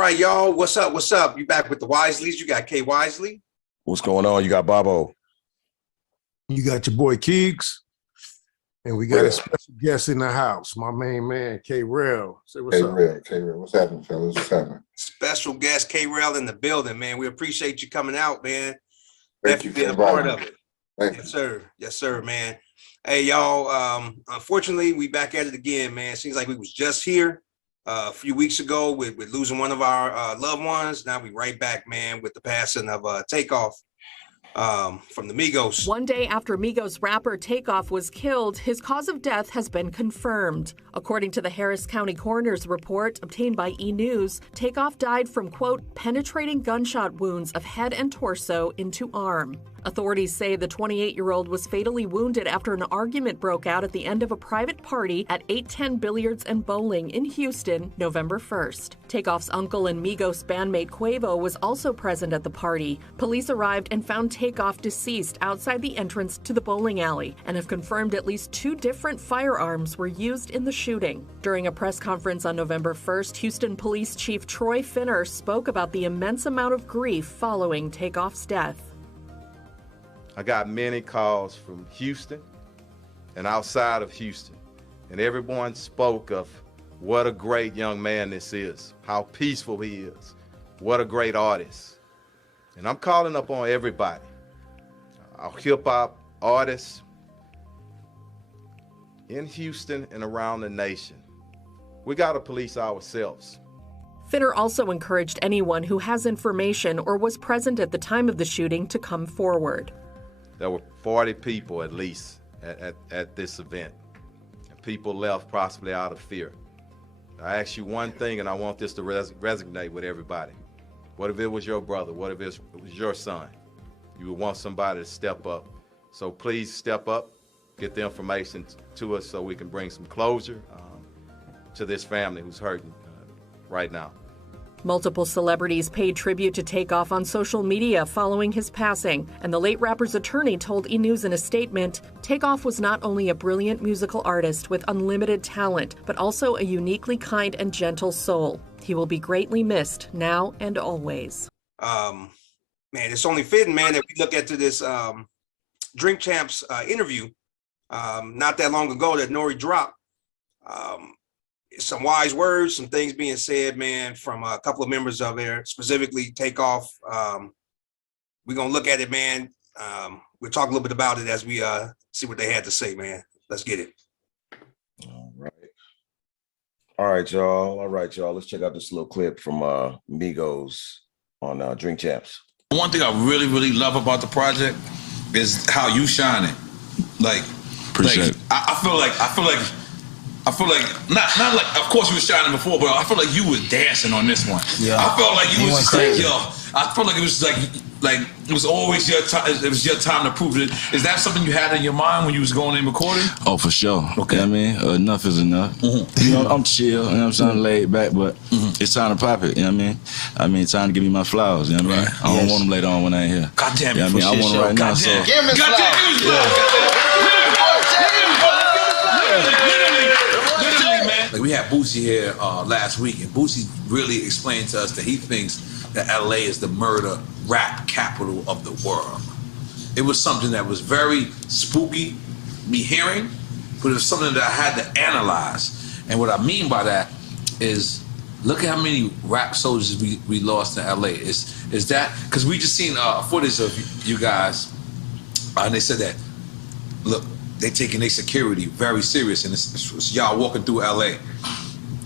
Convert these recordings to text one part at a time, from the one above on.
right, y'all. What's up? What's up? You back with the Wiseleys? You got K Wisely. What's going on? You got Bobo. You got your boy Keeks. And we got a special guest in the house, my main man, K-Rail. Say what's up. K-Rail. What's happening, fellas? What's happening? Special guest K-Rail in the building, man. We appreciate you coming out, man. Thank you Definitely being a part of it. Yes, sir. Yes, sir, man. Hey, y'all. Unfortunately, we back at it again, man. Seems like we was just here a few weeks ago with losing one of our loved ones. Now we right back, man, with the passing of Takeoff from the Migos. One day after Migos rapper Takeoff was killed, his cause of death has been confirmed. According to the Harris County Coroner's report obtained by E! News, Takeoff died from, quote, penetrating gunshot wounds of head and torso into arm. Authorities say the 28-year-old was fatally wounded after an argument broke out at the end of a private party at 810 Billiards and Bowling in Houston, November 1st. Takeoff's uncle and Migos bandmate Quavo was also present at the party. Police arrived and found Takeoff deceased outside the entrance to the bowling alley and have confirmed at least 2 different firearms were used in the shooting. During a press conference on November 1st, Houston Police Chief Troy Finner spoke about the immense amount of grief following Takeoff's death. I got many calls from Houston and outside of Houston, and everyone spoke of what a great young man this is, how peaceful he is, what a great artist. And I'm calling up on everybody, our hip-hop artists in Houston and around the nation. We got to police ourselves. Finner also encouraged anyone who has information or was present at the time of the shooting to come forward. There were 40 people at least at this event. And people left possibly out of fear. I ask you one thing, and I want this to resonate with everybody. What if it was your brother? What if it was your son? You would want somebody to step up. So please step up, get the information to us so we can bring some closure to this family who's hurting right now. Multiple celebrities paid tribute to Takeoff on social media following his passing, and the late rapper's attorney told E! News in a statement, Takeoff was not only a brilliant musical artist with unlimited talent, but also a uniquely kind and gentle soul. He will be greatly missed now and always. Man, it's only fitting, man, that we look into this Drink Champs interview not that long ago that Nori dropped. Some wise words, some things being said, man, from a couple of members of there, specifically Takeoff. We're going to look at it, man. We'll talk a little bit about it as we see what they had to say, man. Let's get it. All right, y'all. Let's check out this little clip from Migos on Drink Champs. One thing I really, really love about the project is how you shine it. Like, appreciate it. I feel like not like, of course you were shining before, but I feel like you was dancing on this one. Yeah. I felt like you was just crazy. Like, yo, I felt like it was like it was always your time. It was your time to prove it. Is that something you had in your mind when you was going in recording? Oh, for sure. Okay. You know what I mean? Enough is enough. Mm-hmm. You know, I'm chill, you know what I'm saying, laid back, but it's time to pop it, you know what I mean? I mean, time to give me my flowers, you know what I mean? Right. I don't want them later on when I ain't here. God damn it, you know what I mean? I want them right now, so. Give me Like we had Boosie here last week, and Boosie really explained to us that he thinks that LA is the murder rap capital of the world. It was something that was very spooky, me hearing, but it was something that I had to analyze. And what I mean by that is, look at how many rap soldiers we lost in LA. Is that, because we just seen footage of you guys, and they said that, look, they taking their security very serious, and it's y'all walking through LA.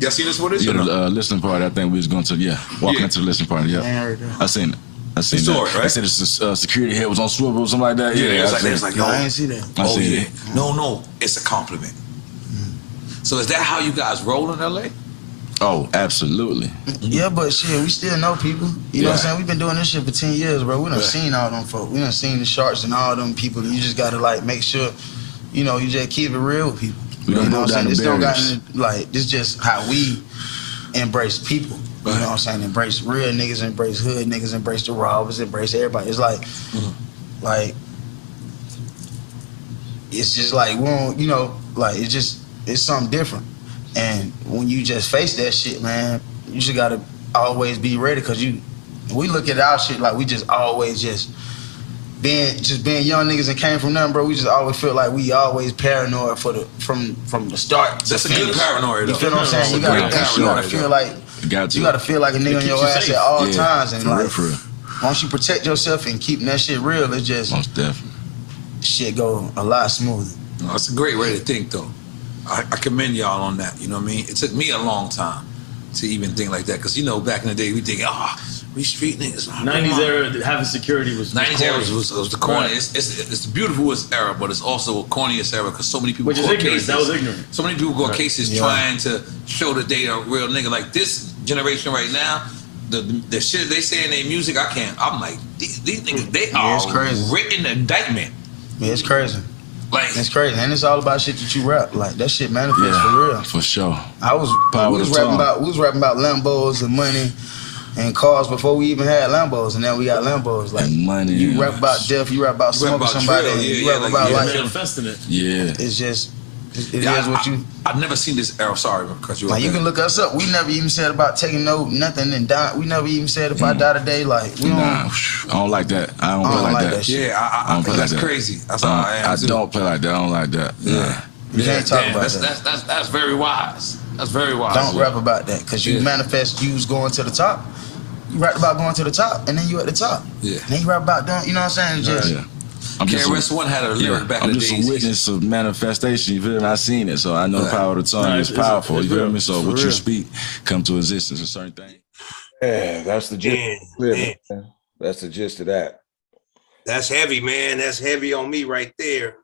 Y'all seen this footage? Yeah, the listening party, I think we was going to, walking into the listening party, I seen it. I seen that. Right? They said the security head was on swivel or something like that. Yeah, it was like, yo, I ain't see that. I seen it. No, it's a compliment. So is that how you guys roll in LA? Oh, absolutely. Yeah, but shit, we still know people. You know what I'm saying? We've been doing this shit for 10 years, bro. We done seen all them folk. We done seen the Sharks and all them people. You just gotta like make sure, you know, you just keep it real with people. We don't know down the barriers. This like how we embrace people. You know what I'm saying? Embrace real niggas, embrace hood niggas, embrace the robbers, embrace everybody. It's like, it's just like, we don't, you know, like it's something different. And when you just face that shit, man, you just gotta always be ready, because we look at our shit like we just always being young niggas and came from nothing, bro. We just always feel like we always paranoid from the start. That's a good paranoid, though. You feel what I'm saying? You gotta feel like a nigga on your ass at all times, and like once you protect yourself and keeping that shit real, it's just most definitely shit go a lot smoother. No, it's a great way to think, though. I commend y'all on that. You know what I mean? It took me a long time to even think like that, because back in the day we think, we street niggas. 90s era, having security was 90s era was the corny. Right. It's the beautifulest era, but it's also a corniest era because so many people. Which is ignorant. That was ignorant. So many people go cases trying to show that they are a real nigga. Like this generation right now, the shit they say in their music, I'm like, these niggas, they are written indictment. Yeah, it's crazy. Like, it's crazy, and it's all about shit that you rap. Like that shit manifests for real. For sure. We was rapping about Lambos and money and cars before we even had Lambos, and now we got Lambos. Like and money. You rap about death, you rap about smoking somebody, you rap about like manifesting it. Yeah. It's just it is what you. I've never seen this era. Sorry, because you. Like you can look us up. We never even said about taking nothing and die. We never even said if I die today. Like we don't. I don't like that. I don't play like that. Yeah, I think that's crazy. That's all I am. I don't play like that. I don't like that. Yeah. We can't talk about that. That's very wise. That's very wise. Don't rap about that, because you manifest you's going to the top. You rap about going to the top, and then you at the top. Yeah. And then you rap about doing, you know what I'm saying? Just, KRS-One had a lyric back in the days. I'm just a witness of manifestation. You feel me? I seen it, so I know the power of the tongue is powerful. You feel me? So what you speak come to existence. A certain thing. Yeah, that's the gist. That's the gist of that. That's heavy, man. That's heavy on me right there.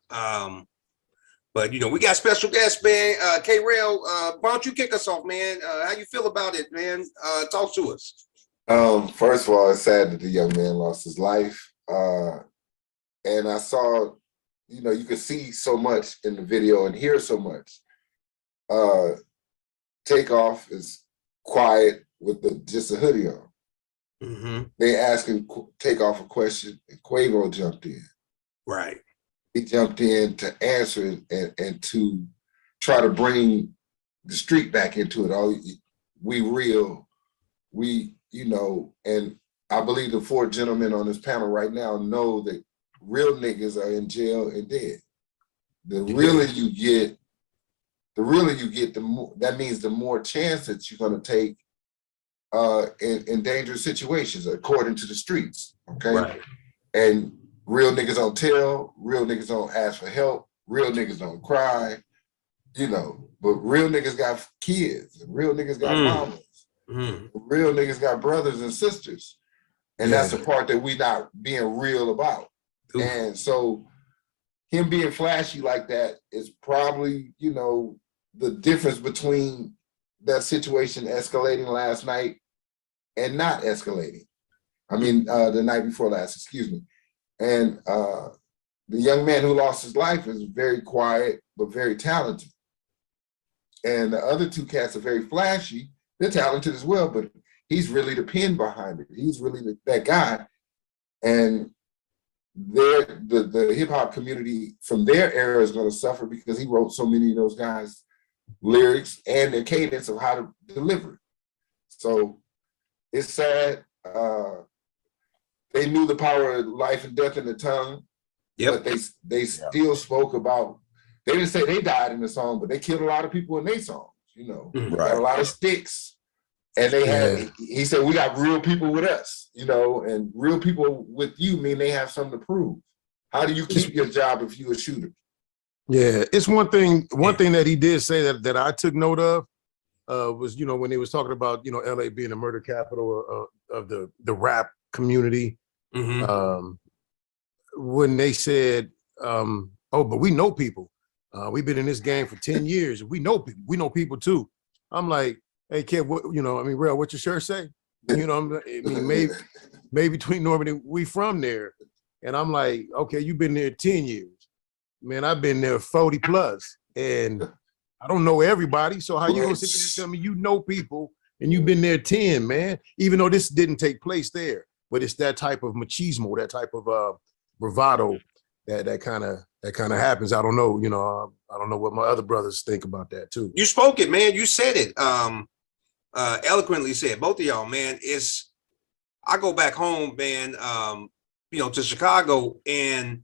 But we got special guests, man. K-Rail, why don't you kick us off, man? How you feel about it, man? Talk to us. First of all, it's sad that the young man lost his life. And I saw, you could see so much in the video and hear so much. Takeoff is quiet with just a hoodie on. Mm-hmm. They asking Takeoff a question, and Quavo jumped in. Right. He jumped in to answer it and to try to bring the street back into it. We real, and I believe the four gentlemen on this panel right now know that real niggas are in jail and dead. The realer you get, the more, that means the more chance that you're gonna take in dangerous situations, according to the streets, okay? Right. And real niggas don't tell, real niggas don't ask for help, real niggas don't cry, but real niggas got kids, and real niggas got mamas, real niggas got brothers and sisters. And that's the part that we not being real about. Ooh. And so him being flashy like that is probably, the difference between that situation escalating last night and not escalating. I mean, the night before last, excuse me. And the young man who lost his life is very quiet, but very talented. And the other two cats are very flashy. They're talented as well, but he's really the pin behind it. He's really that guy. And the hip hop community from their era is going to suffer because he wrote so many of those guys' lyrics and the cadence of how to deliver it. So it's sad. They knew the power of life and death in the tongue, but they still spoke about, they didn't say they died in the song, but they killed a lot of people in their songs, got a lot of sticks. And they had, he said, we got real people with us, and real people with you mean they have something to prove. How do you keep your job if you're a shooter? Yeah, it's one thing that he did say that I took note of was, when he was talking about, LA being a murder capital of the rap community. Mm-hmm. When they said, but we know people. We've been in this game for 10 years. We know people. We know people too. I'm like, hey kid, Real, what your shirt say? Maybe between Norman and we from there. And I'm like, okay, you've been there 10 years. Man, I've been there 40 plus. And I don't know everybody. So how you gonna sit there and tell me you know people and you've been there 10, man? Even though this didn't take place there. But it's that type of machismo, that type of bravado that kind of happens. I don't know, I don't know what my other brothers think about that too. You spoke it, man. You said it. eloquently said, both of y'all, man, I go back home, man, to Chicago, and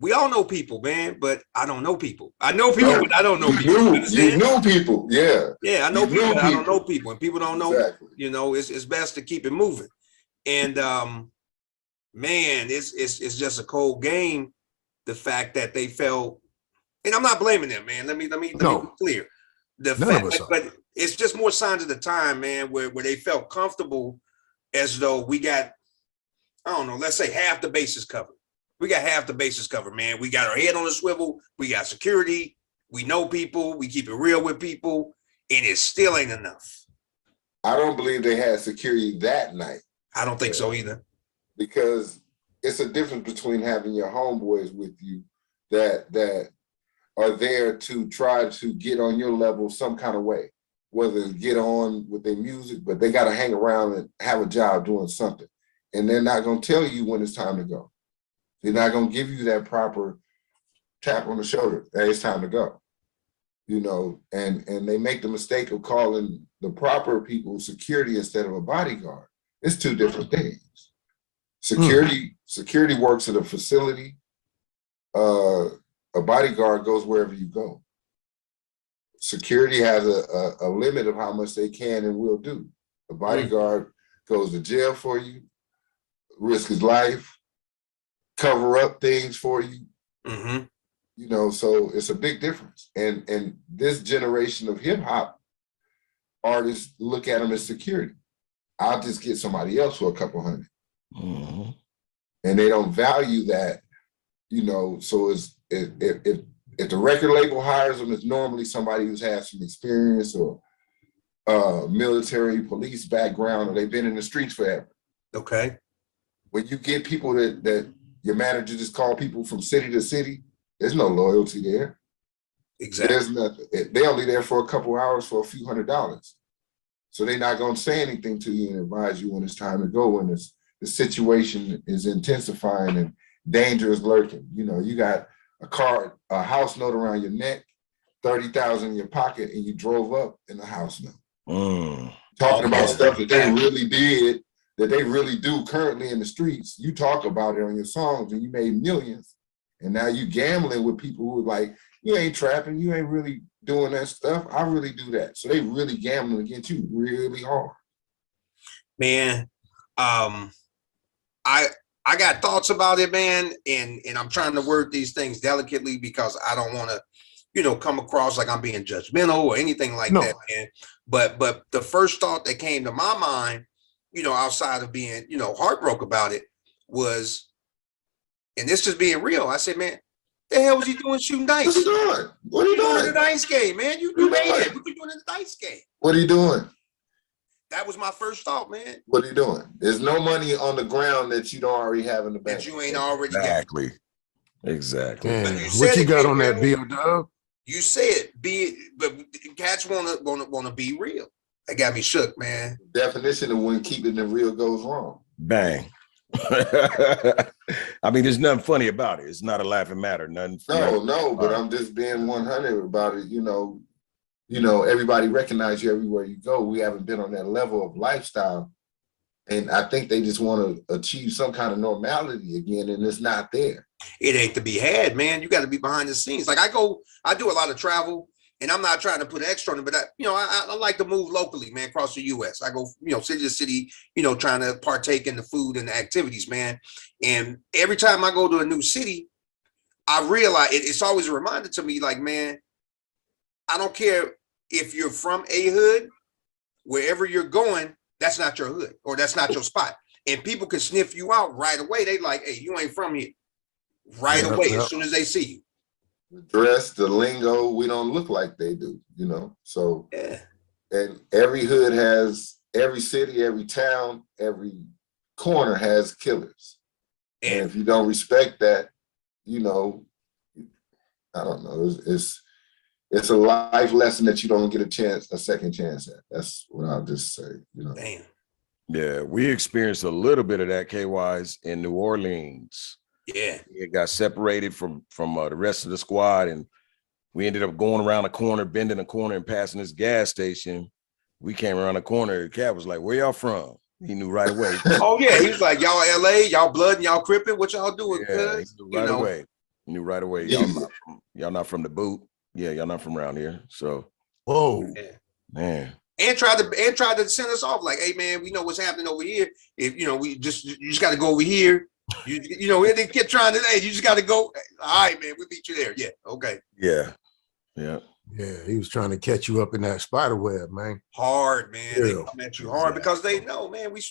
we all know people, man, but I don't know people. I know people, but I don't know people. You knew people, yeah. Yeah, I know people, but I don't know people, and people don't know. Exactly. It's best to keep it moving. And man, it's just a cold game. The fact that they felt, and I'm not blaming them, man. Let me be clear. The fact, but it's just more signs of the time, man, where they felt comfortable as though we got, I don't know, let's say half the bases covered. We got half the bases covered, man. We got our head on a swivel. We got security. We know people. We keep it real with people, and it still ain't enough. I don't believe they had security that night. I don't think so either. Because it's a difference between having your homeboys with you that are there to try to get on your level some kind of way, whether it's get on with their music, but they got to hang around and have a job doing something. And they're not going to tell you when it's time to go. They're not going to give you that proper tap on the shoulder. Hey, it's time to go. And they make the mistake of calling the proper people security instead of a bodyguard. It's two different things. Security works at a facility. A bodyguard goes wherever you go. Security has a limit of how much they can and will do. A bodyguard goes to jail for you, risk his life, cover up things for you. So it's a big difference. And this generation of hip hop artists look at them as security. I'll just get somebody else for a couple hundred. And they don't value that, so if the record label hires them, it's normally somebody who's had some experience or military police background, or they've been in the streets forever. Okay. When you get people that your manager just call people from city to city, there's no loyalty there. Exactly. There's nothing. They're only there for a couple hours for a few $100s. So they're not going to say anything to you and advise you when it's time to go, when the situation is intensifying and danger is lurking. You got a house note around your neck, 30,000 in your pocket, and you drove up in the house note. Talking about stuff that they really did, that they really do currently in the streets. You talk about it on your songs and you made millions. And now you gambling with people who are like, you ain't trapping, you ain't really doing that stuff. I really do that. So they really gambling against you really hard. Man, I got thoughts about it, man, and I'm trying to word these things delicately because I don't want to, come across like I'm being judgmental or anything like that, man. But the first thought that came to my mind, outside of being, heartbroken about it, was, and this just being real, I said, man, the hell was he doing shooting dice? What's he doing? What are you doing? In the dice game, man. You do that. What you doing in the dice game? What are you doing? That was my first thought, man. What are you doing? There's no money on the ground that you don't already have in the bank. That you ain't already got. Exactly. Man, what you got on that bill, Dub? You said but cats wanna be real. That got me shook, man. Definition of when keeping it real goes wrong. Bang. I mean, there's nothing funny about it. It's not a laughing matter. No, but I'm just being 100 about it. Everybody recognize you everywhere you go. We haven't been on that level of lifestyle. And I think they just want to achieve some kind of normality again, and it's not there. It ain't to be had, man. You got to be behind the scenes. Like I do a lot of travel, and I'm not trying to put extra on it, but I like to move locally, man, across the US. I go, city to city, trying to partake in the food and the activities, man. And every time I go to a new city, I realize it's always a reminder to me, like, man, I don't care if you're from a hood, wherever you're going, that's not your hood or that's not your spot. And people can sniff you out right away. They like, hey, you ain't from here. Right away, as soon as they see you. The dress, the lingo, we don't look like they do, So, and every hood has, every city, every town, every corner has killers. And if you don't respect that, I don't know, it's a life lesson that you don't get a second chance at. That's what I'll just say, Damn. Yeah, we experienced a little bit of that, K-Wise, in New Orleans. Yeah. It got separated from the rest of the squad, and we ended up going around a corner, bending a corner, and passing this gas station. We came around the corner. The cat was like, "Where y'all from?" He knew right away. Oh yeah, he was like, "Y'all LA, y'all blood and y'all crippin'. What y'all doing?" Yeah, he knew right away. He knew right away. Y'all not from the boot. Yeah, y'all not from around here. So, whoa, man. And tried to send us off like, "Hey man, we know what's happening over here. If you know, you just got to go over here. You know, they kept trying to. Hey, you just got to go. All right, man, we'll meet you there. Yeah, okay. Yeah. He was trying to catch you up in that spider web, man. Hard, man. They come at you hard because they know, man. We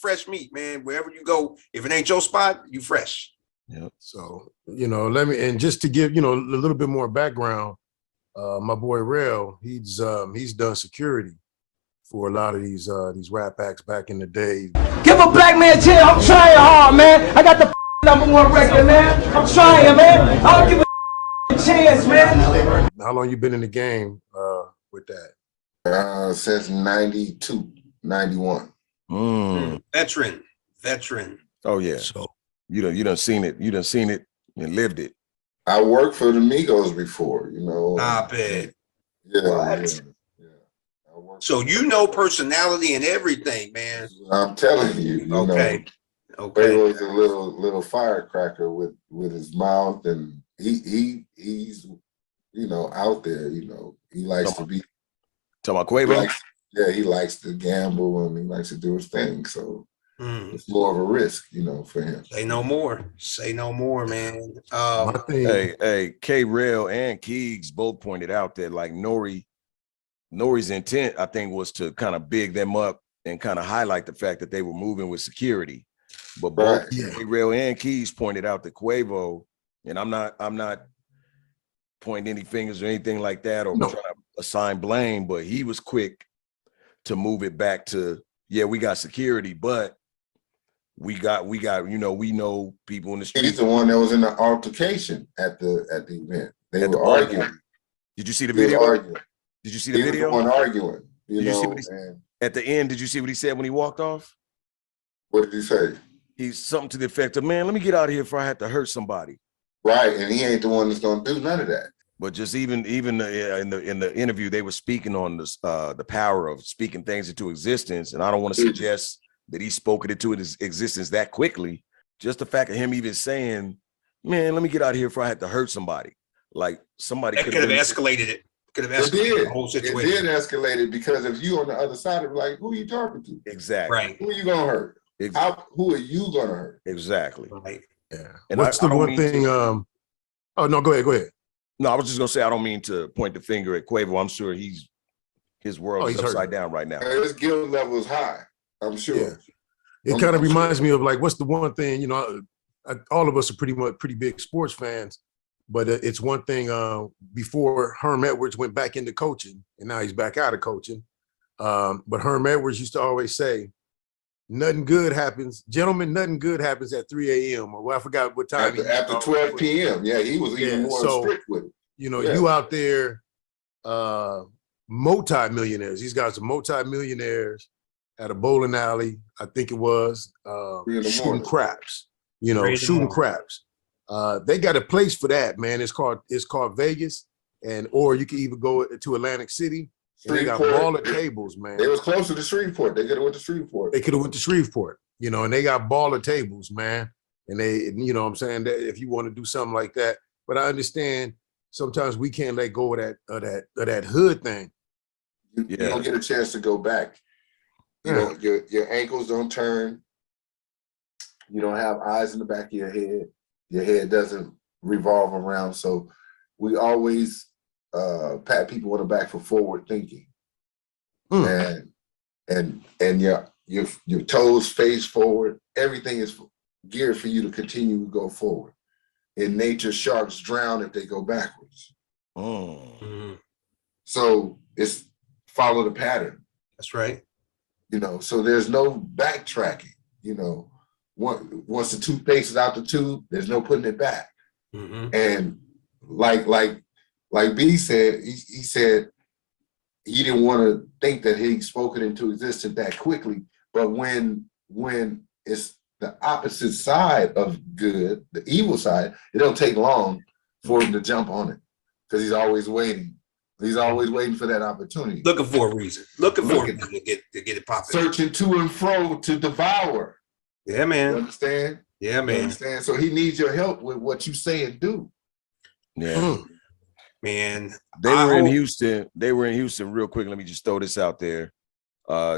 fresh meat, man. Wherever you go, if it ain't your spot, you fresh. Yep. So let me, and just to give a little bit more background, my boy Rail, he's done security for a lot of these rap acts back in the day. Give a black man a chance. I'm trying hard, man. I got the #1 record, man. I'm trying, man. I don't give a chance, man. How long you been in the game with that? Since 92, 91. Veteran. Oh yeah. So you done seen it. You done seen it and lived it. I worked for the Migos before, Not bad. Yeah. So you know personality and everything, man. I'm telling you. Okay. He was a little firecracker with his mouth, and he's out there. He likes to be. Talking about Quavo? He likes to gamble and he likes to do his thing. So it's more of a risk, for him. Say no more, man. Hey, K-Rail and Keegs both pointed out that like Nori's intent, I think, was to kind of big them up and kind of highlight the fact that they were moving with security. But both K-Rail and Keys pointed out that Quavo, and I'm not pointing any fingers or anything like that or trying to assign blame, but he was quick to move it back to, we got security, but we got we know people in the street. He's the one that was in the altercation at the event. They were arguing. Did you see the video? Did you see the video? He was the one arguing. Did you see what at the end, did you see what he said when he walked off? What did he say? He's something to the effect of, "Man, let me get out of here before I have to hurt somebody." Right, and he ain't the one that's gonna do none of that. But just even in the interview, they were speaking on this the power of speaking things into existence, and I don't want to suggest that he spoke it into his existence that quickly. Just the fact of him even saying, "Man, let me get out of here before I have to hurt somebody." Like somebody could have escalated it. Could have escalated the whole situation. It did escalate it because if you on the other side of it, like, who are you talking to? Exactly. Right. Who are you gonna hurt? Who are you gonna hurt? Exactly. Right. Yeah. And what's the one thing? Oh no, go ahead. No, I was just gonna say I don't mean to point the finger at Quavo. I'm sure his world is upside down right now. His guilt level is high. I'm sure. Yeah. It kind of reminds me of like, what's the one thing? All of us are pretty big sports fans, but it's one thing. Before Herm Edwards went back into coaching, and now he's back out of coaching. But Herm Edwards used to always say, "Nothing good happens, gentlemen. Nothing good happens at 3 a.m. or I forgot what time. After 12 p.m. Yeah, he was even more strict with it. You out there, multi-millionaires. These guys are multi-millionaires at a bowling alley. I think it was shooting craps. Shooting craps. They got a place for that, man. It's called Vegas, or you can even go to Atlantic City. They got baller tables, man. It was close to the Shreveport. They could have went to Shreveport. And they got baller tables, man. And they, what I'm saying, that if you want to do something like that, but I understand sometimes we can't let go of that hood thing. You don't get a chance to go back. Your ankles don't turn. You don't have eyes in the back of your head. Your head doesn't revolve around. So we always pat people on the back for forward thinking. And your toes face forward. Everything is geared for you to continue to go forward. In nature, sharks drown if they go backwards. So it's follow the pattern. That's right. So there's no backtracking. Once the toothpaste is out the tube, there's no putting it back. And like B said, he said he didn't want to think that he spoke it into existence that quickly. But when it's the opposite side of good, the evil side, it don't take long for him to jump on it because he's always waiting He's always waiting for that opportunity. Looking for a reason. Looking for a reason to get it popping. Searching to and fro to devour. Yeah, man. You understand? Yeah, man. You understand? So he needs your help with what you say and do. Yeah. Man. They were in Houston. They were in Houston real quick. Let me just throw this out there.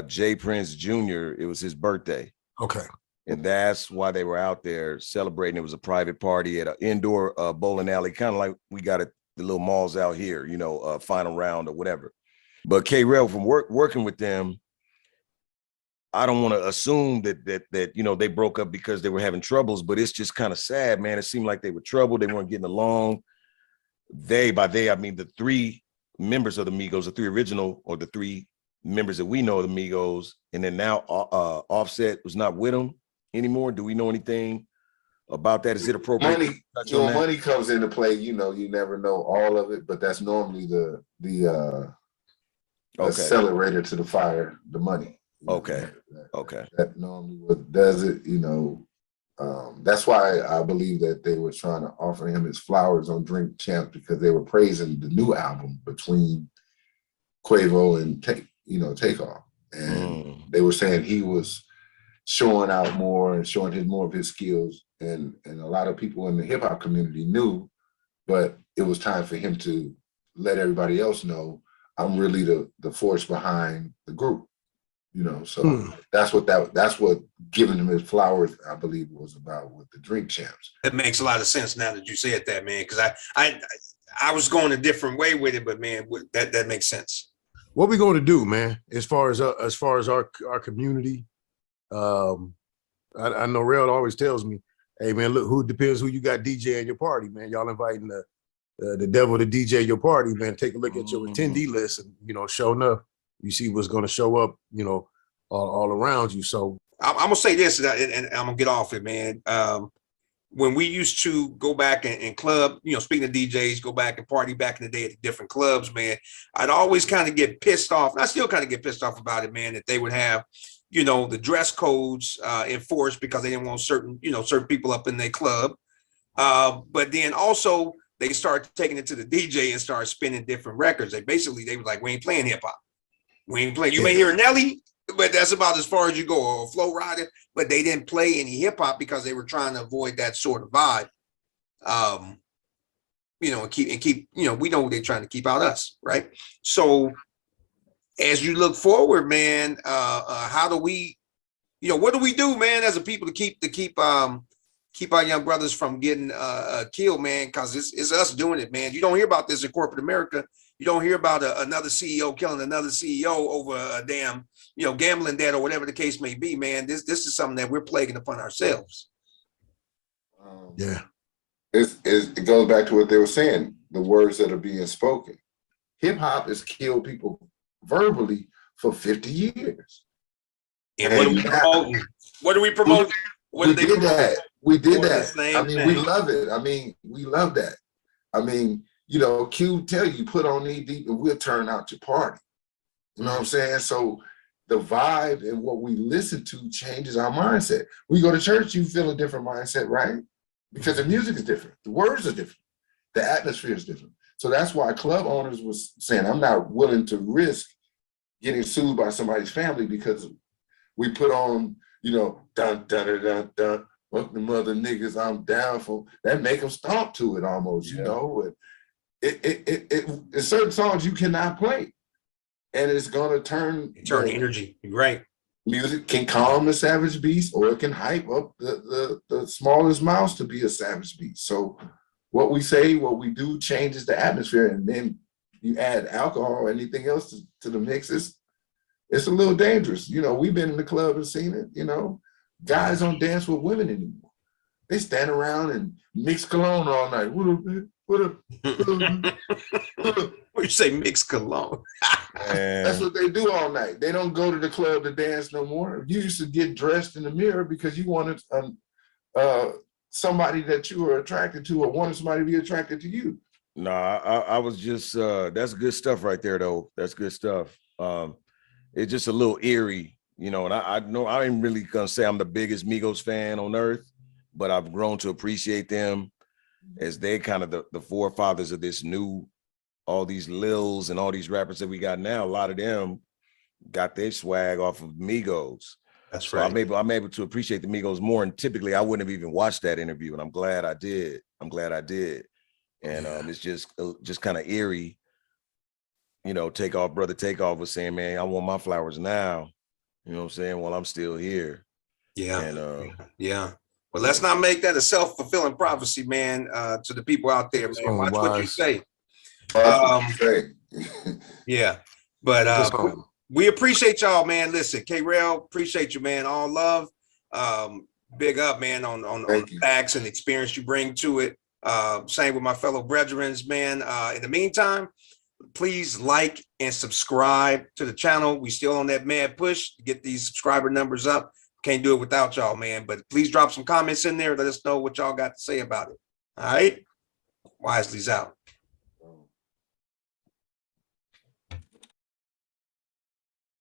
Jay Prince Jr., it was his birthday. Okay. And that's why they were out there celebrating. It was a private party at an indoor bowling alley, kind of like we got at the little malls out here, you know, final round or whatever. But K-Rel, from working with them, I don't want to assume that you know, they broke up because they were having troubles, but it's just kind of sad, man. It seemed like they were troubled. They weren't getting along. By they, I mean the three members of the Migos, the three original, or the three members that we know of the Migos, and then now Offset was not with them anymore. Do we know anything about that? Is it appropriate? Money comes into play. You know, you never know all of it, but that's normally the accelerator to the fire, the money. Okay. That normally what does it, you know. That's why I believe that they were trying to offer him his flowers on Drink Champs, because they were praising the new album between Quavo and Takeoff. And they were saying he was showing out more and showing more of his skills. And a lot of people in the hip hop community knew, but it was time for him to let everybody else know, I'm really the force behind the group. You know, so that's what giving him his flowers, I believe, was about with the Drink Champs. It makes a lot of sense now that you said that, man, because I was going a different way with it, but man, that makes sense. What we going to do, man, as far as our community? I know Rel always tells me, hey man, look, who depends who you got DJing your party, man. Y'all inviting the devil to DJ your party, man. Take a look at your attendee list, and you know, sure enough, you see what's going to show up, you know, all around you. So I'm gonna say this, and I'm gonna get off it, man. When we used to go back and club, you know, speaking of DJs, go back and party back in the day at the different clubs, man, I'd always kind of get pissed off. And I still kind of get pissed off about it, man, that they would have, you know, the dress codes enforced because they didn't want certain people up in their club. But then also they started taking it to the DJ and started spinning different records. They were like, we ain't playing hip hop. We ain't playing. You may hear Nelly, but that's about as far as you go, or Flow Rider. But they didn't play any hip hop because they were trying to avoid that sort of vibe. You know, and keep. You know, we know they're trying to keep out us, right? So, as you look forward, man, how do we, you know, what do we do, man, as a people to keep our young brothers from getting killed, man? Because it's us doing it, man. You don't hear about this in corporate America. You don't hear about another CEO killing another CEO over a damn, you know, gambling debt or whatever the case may be, man. This is something that we're plaguing upon ourselves. Yeah. It goes back to what they were saying, the words that are being spoken. Hip hop has killed people verbally for 50 years. And what are we promoting? What are we promoting? We did that. We did that. I mean, we love it. I mean, we love that. I mean, you know, Q tell you, put on knee deep and we'll turn out your party. You know what I'm saying? So the vibe and what we listen to changes our mindset. We go to church, you feel a different mindset, right? Because the music is different. The words are different. The atmosphere is different. So that's why club owners was saying, I'm not willing to risk getting sued by somebody's family because we put on, you know, dun, dun, dun, dun, dun, what the mother niggas I'm down for. That make them stomp to it almost, you know? And it's certain songs you cannot play, and it's gonna turn energy. Right. Music can calm the savage beast, or it can hype up the smallest mouse to be a savage beast. So what we say, what we do changes the atmosphere, and then you add alcohol or anything else to the mix. It's a little dangerous. You know, we've been in the club and seen it. You know, guys don't dance with women anymore. They stand around and mix cologne all night. What you say mix cologne? That's what they do all night. They don't go to the club to dance no more. You used to get dressed in the mirror because you wanted somebody that you were attracted to, or wanted somebody to be attracted to you. No, I was just that's good stuff right there, though. That's good stuff. It's just a little eerie, you know. And I know I ain't really gonna say I'm the biggest Migos fan on earth, but I've grown to appreciate them as they kind of the forefathers of this new all these Lils and all these rappers that we got now, a lot of them got their swag off of Migos. That's right. I'm able to appreciate the Migos more. And typically I wouldn't have even watched that interview. And I'm glad I did. And it's just kind of eerie. You know, brother Takeoff was saying, man, I want my flowers now. You know what I'm saying? While I'm still here. Yeah. And yeah. Well, let's not make that a self-fulfilling prophecy, man, to the people out there, man. Watch what you say. Yeah. But we appreciate y'all, man. Listen, K-Rail, appreciate you, man. All love. Big up, man, on the facts and experience you bring to it. Same with my fellow brethren, man. In the meantime, please like and subscribe to the channel. We still on that mad push to get these subscriber numbers up. Can't do it without y'all, man. But please drop some comments in there. Let us know what y'all got to say about it. All right. Wisely's out.